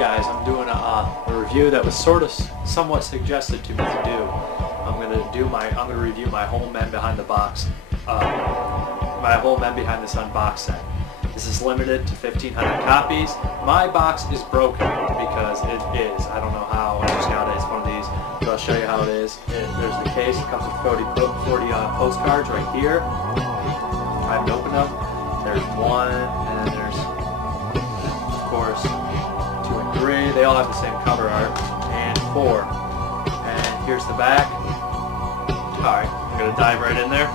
guys, I'm doing a review that was somewhat suggested to me to do. I'm gonna review my whole Men Behind the Sun box set. This is limited to 1,500 copies. My box is broken because it is. I don't know how. I just got it. It's one of these. But I'll show you how it is. There's the case. It comes with 40 postcards right here. I haven't opened them. There's one, and then there's, of course, 2 and 3. They all have the same cover art. And 4. And here's the back. Alright, I'm going to dive right in there.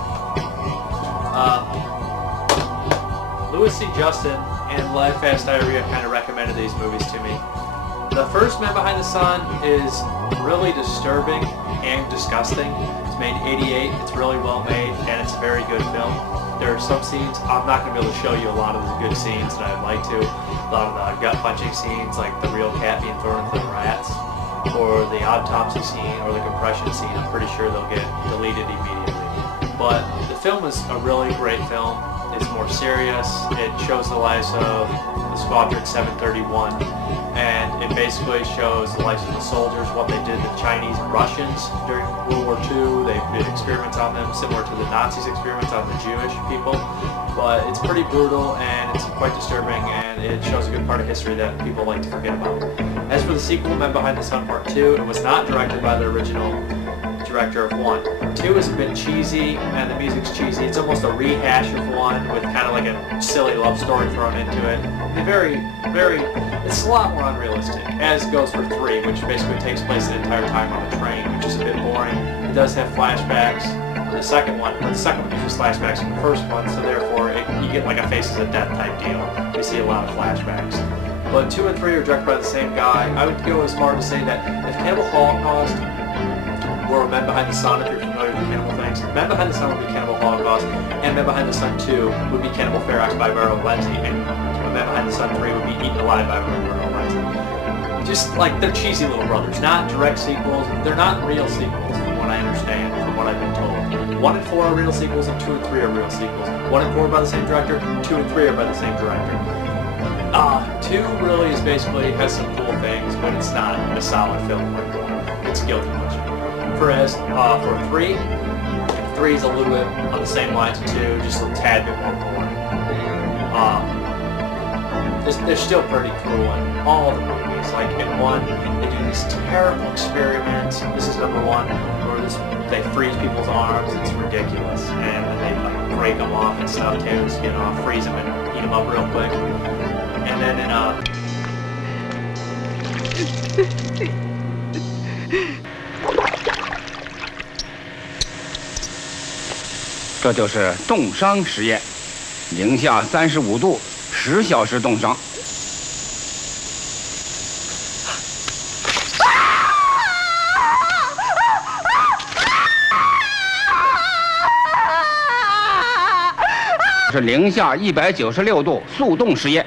Louis C. Justin and Live Fast Diarrhea kind of recommended these movies to me. The first Men Behind the Sun is really disturbing and disgusting. It's made in '88, it's really well made, and it's a very good film. There are some scenes, I'm not going to be able to show you a lot of the good scenes that I'd like to. A lot of the gut-punching scenes, like the real cat being thrown into the rats, or the autopsy scene, or the compression scene. I'm pretty sure they'll get deleted immediately. But the film is a really great film. It's more serious. It shows the lives of the Squadron 731, and it basically shows the lives of the soldiers, what they did to the Chinese and Russians during World War II. They did experiments on them, similar to the Nazis' experiments on the Jewish people. But it's pretty brutal, and it's quite disturbing, and it shows a good part of history that people like to forget about. As for the sequel, Men Behind the Sun Part 2, it was not directed by the original director of 1. 2 is a bit cheesy, and the music's cheesy. It's almost a rehash of 1 with kind of like a silly love story thrown into it. It's a lot more unrealistic, as goes for 3, which basically takes place the entire time on a train, which is a bit boring. It does have flashbacks in the second one, but the second one uses flashbacks in the first one, so therefore you get like a Faces of Death type deal. You see a lot of flashbacks. But 2 and 3 are directed by the same guy. I would go as far to say that if Cannibal Holocaust or Men Behind the Sun, if you're familiar with the cannibal things, Men Behind the Sun would be Cannibal Holocaust, and Men Behind the Sun 2 would be Cannibal Ferox by Vero Lenzi, and Men Behind the Sun 3 would be Eaten Alive by Vero Lenzi. Just like, they're cheesy little brothers, not direct sequels. They're not real sequels, from what I understand, from what I've been told. 1 and 4 are real sequels, and 2 and 3 are real sequels. 1 and 4 are by the same director, 2 and 3 are by the same director. 2 really is basically, has some cool things, but it's not a solid film like 1. It's guilty pleasure. Whereas for 3 is a little bit on the same lines as 2, just a tad bit more boring. They're still pretty cruel in all the movies. Like in 1, they do these terrible experiments. This is number 1, where they freeze people's arms. It's ridiculous, and then they like break them off and stuff too. So, freeze them and eat them up real quick. And then in 这就是冻伤实验，零下35度，10小时冻伤。是零下196度速冻实验。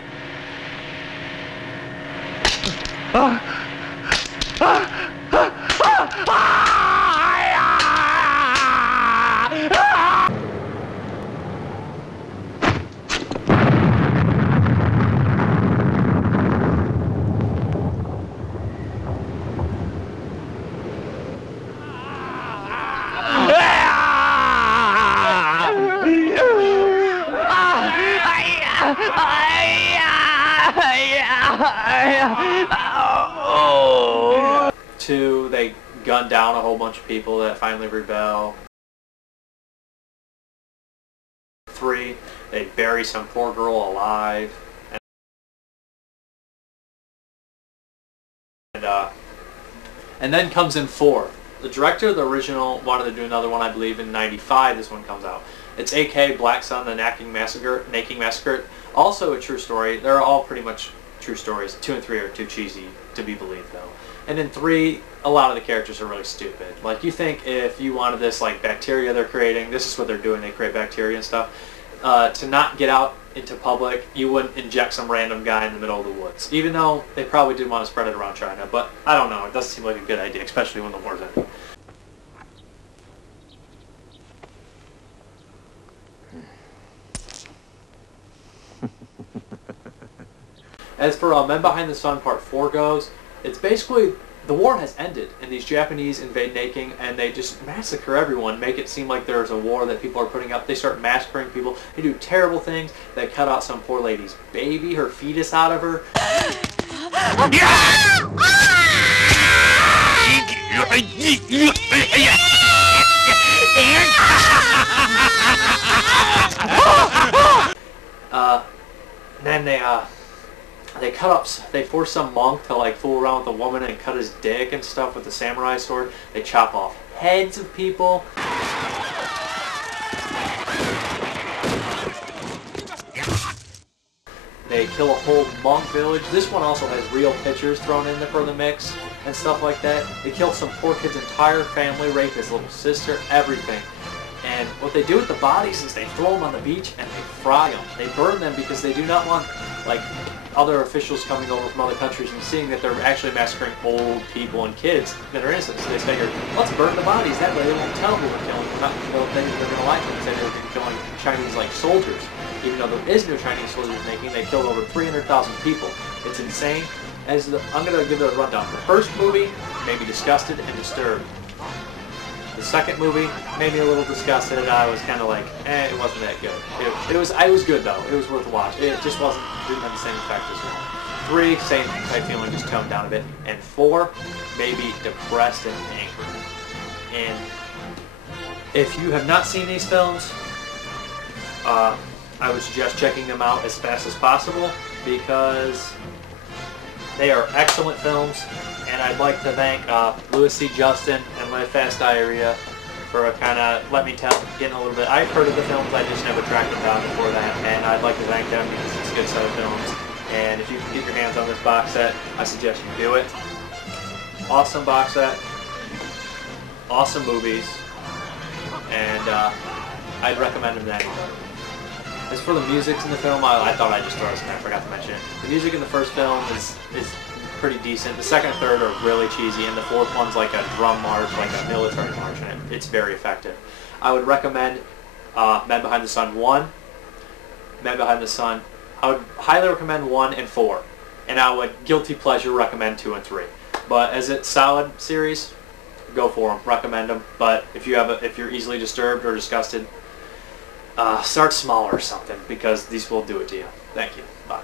Two, they gun down a whole bunch of people that finally rebel. 3, they bury some poor girl alive. And then comes in 4. The director of the original wanted to do another one, I believe, in '95. This one comes out. It's AK Black Sun, the Naking Massacre. Also a true story. They're all pretty much true stories. 2 and 3 are too cheesy to be believed, though. And in 3, a lot of the characters are really stupid. Like, you think if you wanted this, like, bacteria they're creating, this is what they're doing, they create bacteria and stuff, to not get out into public, you wouldn't inject some random guy in the middle of the woods. Even though they probably did want to spread it around China, but I don't know, it doesn't seem like a good idea, especially when the war's ending. As for Men Behind the Sun Part 4 goes, it's basically the war has ended and these Japanese invade Nanking and they just massacre everyone, make it seem like there's a war that people are putting up. They start massacring people. They do terrible things. They cut out some poor lady's baby, her fetus out of her. Then they cut up, they force some monk to like fool around with a woman and cut his dick and stuff with a samurai sword. They chop off heads of people. They kill a whole monk village. This one also has real pictures thrown in there for the mix and stuff like that. They kill some poor kid's entire family, rape his little sister, everything. And what they do with the bodies is they throw them on the beach and they fry them. They burn them because they do not want like other officials coming over from other countries and seeing that they're actually massacring old people and kids that are innocent. So they figured, let's burn the bodies. That way they won't tell who we're killing. They're not they're going to lie to them and say they were killing Chinese like soldiers. Even though there is no Chinese soldiers making, they killed over 300,000 people. It's insane. I'm going to give it a rundown. The first movie made me disgusted and disturbed. The second movie made me a little disgusted, and I was kind of like, it wasn't that good. It was good though. It was worth a watch. It just didn't have the same effect as 1. 3, same type feeling, just toned down a bit. And 4, maybe depressed and angry. And if you have not seen these films, I would suggest checking them out as fast as possible because they are excellent films. And I'd like to thank Louis C. Justin and Life Fast Diarrhea for kind of getting a little bit. I've heard of the films, I just never tracked them down before that, and I'd like to thank them because it's a good set of films. And if you can get your hands on this box set, I suggest you do it. Awesome box set, awesome movies, and I'd recommend them to anybody. As for the music in the film, I thought I'd just throw this in there, I forgot to mention it. The music in the first film is pretty decent. The second and third are really cheesy, and the fourth one's like a drum march, like a military march, and it's very effective. I would recommend Men Behind the Sun 1, Men Behind the Sun. I would highly recommend 1 and 4, and I would guilty pleasure recommend 2 and 3. But as a solid series, go for them, recommend them. But if you're easily disturbed or disgusted, start smaller or something because these will do it to you. Thank you. Bye.